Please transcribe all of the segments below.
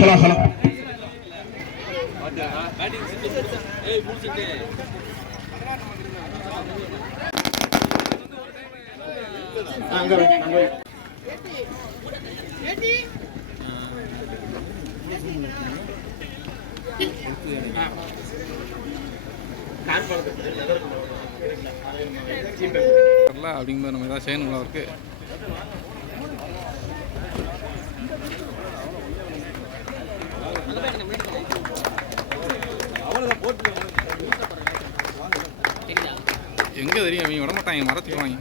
Hello hello வரல அப்படிங்கும்போது நம்ம எதாவது செய்யணுங்களா அவருக்கு. எங்க தெரியும் அவங்க விட மாட்டாங்க வாங்கி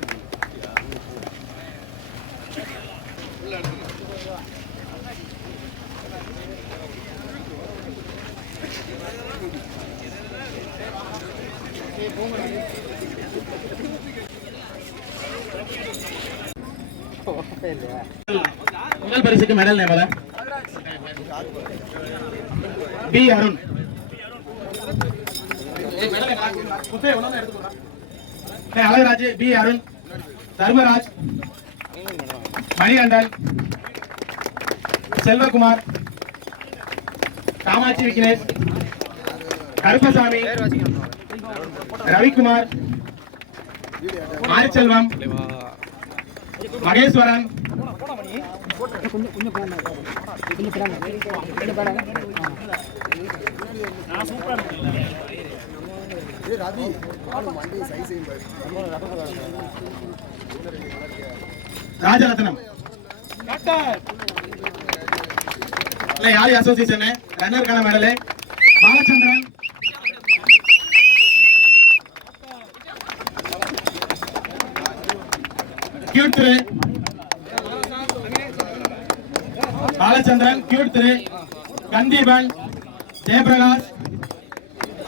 முதல் பரிசுக்கு மெடல் நேமல பி அருண். அழகராஜ் பி. அருண் தர்மராஜ் மணிகண்டன் செல்வகுமார் காமாட்சி விக்னேஷ் கருப்பசாமி ரவிக்குமார் மாரிச்செல்வம் தலைவா ராஜரத்னம். இல்ல யாரு association ரன்னருக்கான medal Balachandran. Cute Thiru Balachandran cute Thiru Kandeepan Jayaprakash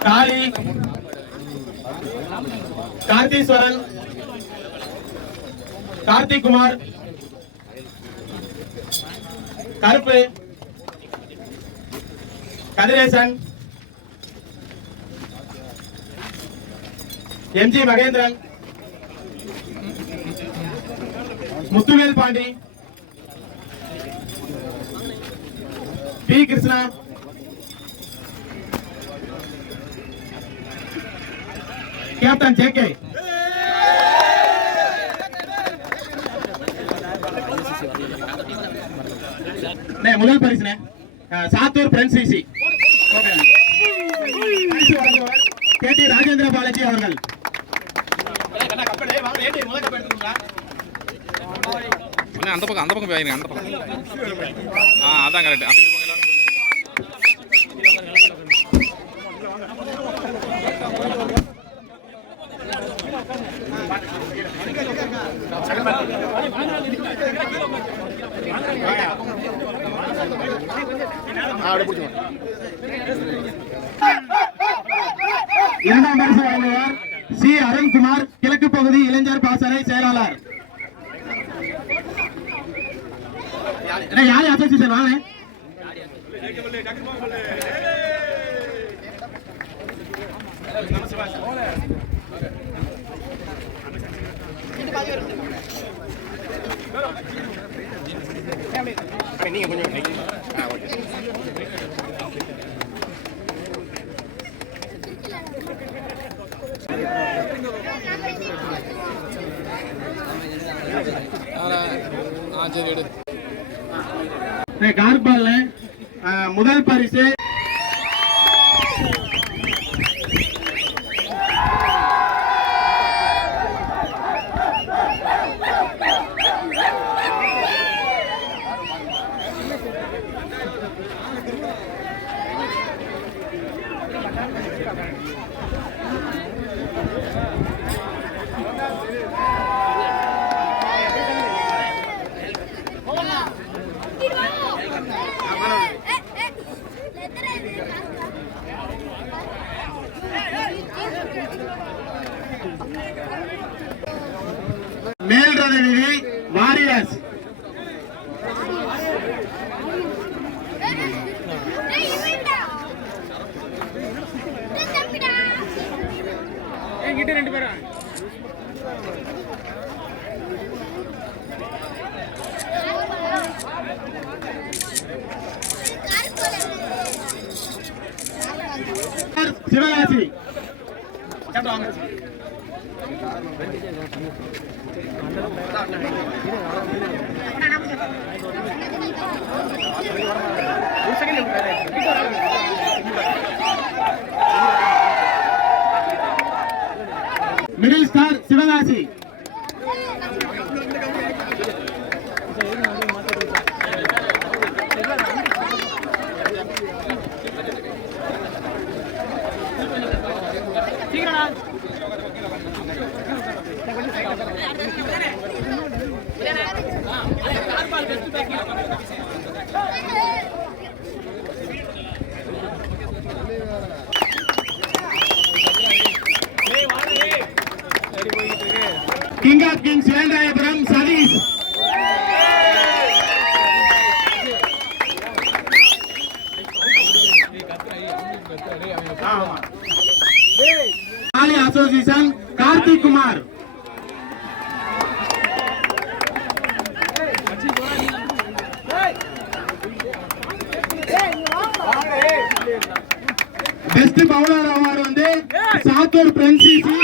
Kali. Kartheeswaran Karthik Kumar Karuppu Kathiresan MG Mahendran Muthuvel Pandi P Krishna captain J K. முதல் பரிசுனே Sattur friend K. D. Rajendra Balaji அவர்கள். அந்த பக்கம் அந்த பக்கம் போயிருங்க அந்த பக்கம். ஆ அதான் கரெக்ட் இரண்டாம் பரிசு வழங்குவார் சி அருண்குமார் கிழக்கு பகுதி இளைஞர் பாசறை செயலாளர். அண்ணே, யாரு அசோசியேஷன் வாங்க. ஆ, ஆ சரி முதல் பரிசு மேல்ரத நிதி வாரியர்ஸ் ரெண்டு வாங்க. Middle Kali association Karthik Kumar. Best bowler award வந்து Sattur friends CC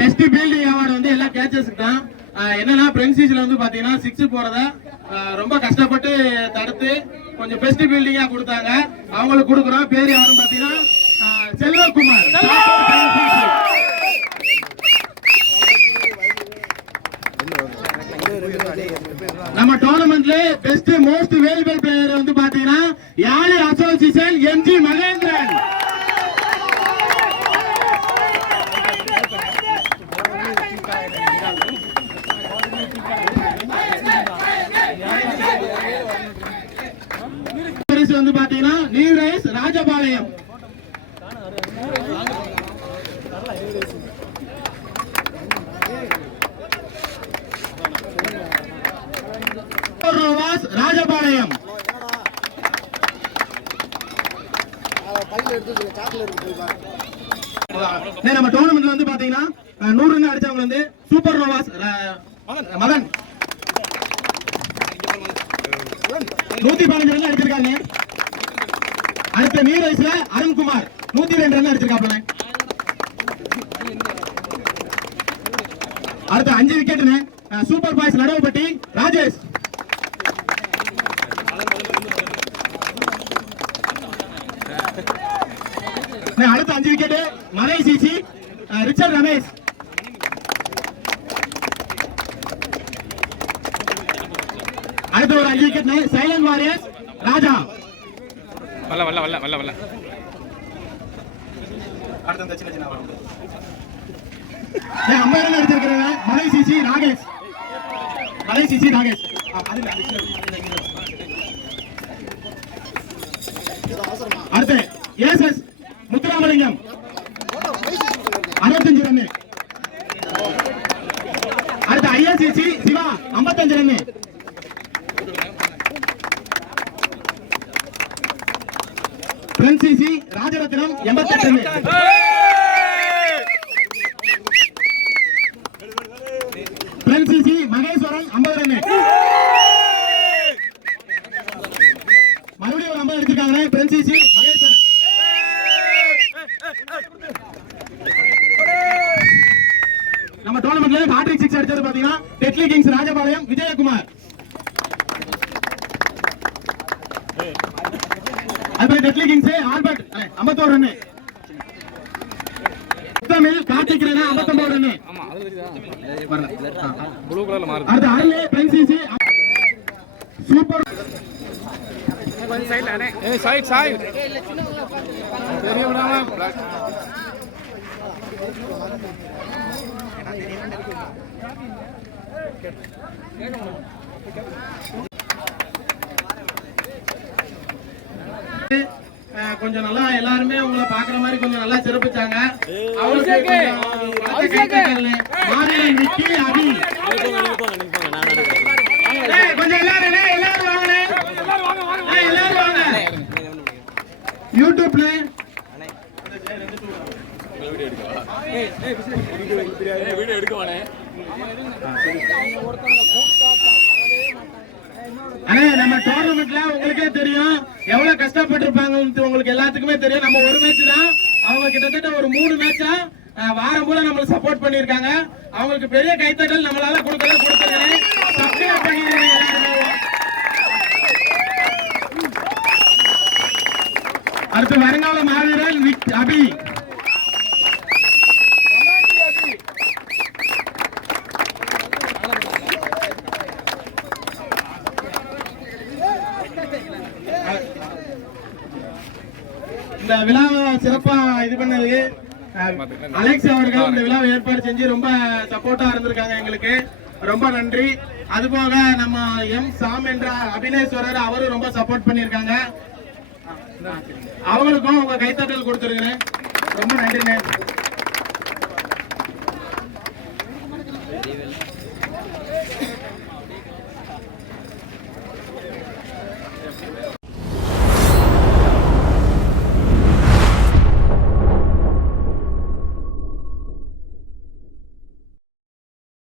best fielding award வந்து எல்லா கேச்சஸ்க்கு தான். என்னன்னா பிரென்சிஸ்ல வந்து பாத்தீங்கன்னா சிக்ஸ் போறத ரொம்ப கஷ்டப்பட்டு தடுத்து கொஞ்சம் பெஸ்ட் ஃபீல்டிங்கா கொடுத்தாங்க. அவங்களுக்கு கொடுக்குறோம். பேர் யாரும் பாத்தீங்கன்னா செல்வகுமார். நம்ம டோர்னமெண்ட்ல பெஸ்ட் மோஸ்ட் வேல்யூபிள் பிளேயர் வந்து பாத்தீங்கன்னா Yazhi association M G Mahendran பரிசு வந்து பாத்தீங்கன்னா new rise Rajapalayam rovers Rajapalayam. நம்ம டோர்னமெண்ட்ல வந்து பாத்தீங்கன்னா நூறு ரன் அடிச்சவங்க வந்து சூப்பர் ரோவாஸ் மகன் மதன். நூத்தி பதினஞ்சு ரன் அடிச்சிருக்காங்க. அடுத்த நீர் வயசுல அருண்குமார் நூத்தி ரெண்டு ரன் அடிச்சிருக்காப்ல அடுத்த அஞ்சு விக்கெட்டுன்னு சூப்பர் பாய்ஸ் நடுவுப்பட்டி ராஜேஷ். அடுத்த அஞ்சு விக்கெட் மலை சிசி ரிச்சர்ட் ரமேஷ். அடுத்த ஒரு அஞ்சு விக்கெட் சைலண்ட் வாரியர்ஸ் ராஜா. வரல வரல ஐம்பது ரன் அடிச்சிருக்கிறவங்க மலை சிசி நாகேஷ் மலை சிசி நாகேஷ். அடுத்து ஏசஸ் முத்துராமலிங்கம் அறுபத்தஞ்சு ரன்னு அடுத்து ஐஎஸ்சிசி சிவா ஐம்பத்தஞ்சு ரன்னு பிரென்சிசி ராஜரத்னம் எண்பத்தெட்டு ரன்னு பிரென்சிசி மகேஸ்வரன் ஐம்பது ரன்னு மறுபடியும் ஒரு ஐம்பது எடுத்திருக்காங்க. பிரென்சிசி மகேஸ்வரன். நம்ம டோர்னமெண்ட்ல ஹாட்ரிக் சிக்ஸ் அடிச்சது பாத்தீங்கன்னா டெட்லி கிங்ஸ் ராஜபாளையம் விஜயகுமார். அது டெட்லி கிங்ஸ் ஆல்பர்ட் ஐம்பத்தோரு ரன்னு. தமிழ் கார்த்திக் ரன் ஐம்பத்தொன்பது ரன்னு. ப்ளூ கலர்ல மாறுது அடுத்து அருளே பிரென்சிசி சூப்பர் ஏய் சாய் சாய் தெரிய விடாம black. அஹ், கொஞ்சம் நல்லா எல்லாருமே உங்களை பாக்குற மாதிரி கொஞ்சம் நல்லா சிறப்பிச்சாங்க அவருக்கு சேர்த்து கை தட்டல யூடியூப்ல வீடியோ அண்ணே நம்ம டோர்னமெண்ட்ல உங்களுக்கே தெரியும். எவ்வளவு கஷ்டப்பட்டிருப்பாங்க உங்களுக்கு எல்லாத்துக்குமே தெரியும். நம்ம ஒரு மேட்ச் தான். அவங்க கிட்டத்தட்ட ஒரு மூணு மேட்சா வாரம் பூரா நம்மளுக்கு சப்போர்ட் பண்ணிருக்காங்க அவங்களுக்கு பெரிய கைத்தட்டல் நம்மளால கொடுக்கல கொடுத்துருக்கேன் சப்ஸ்கிரைப் பண்ணிருங்க அடுத்து வருங்கால மாவீரன் அபி. இந்த விழாவை சிறப்பா இது பண்ணது அலெக்ஸ் அவர்கள் இந்த விழாவை ஏற்பாடு செஞ்சு ரொம்ப சப்போர்ட்டா இருந்திருக்காங்க எங்களுக்கு. ரொம்ப நன்றி. அதுபோக நம்ம எம் சாம் என்ற அபினேஸ்வரர் அவரும் ரொம்ப சப்போர்ட் பண்ணியிருக்காங்க. அவங்களுக்கும் உங்க கைத்தட்டல் கொடுத்துருங்க ரொம்ப நன்றிண்ணே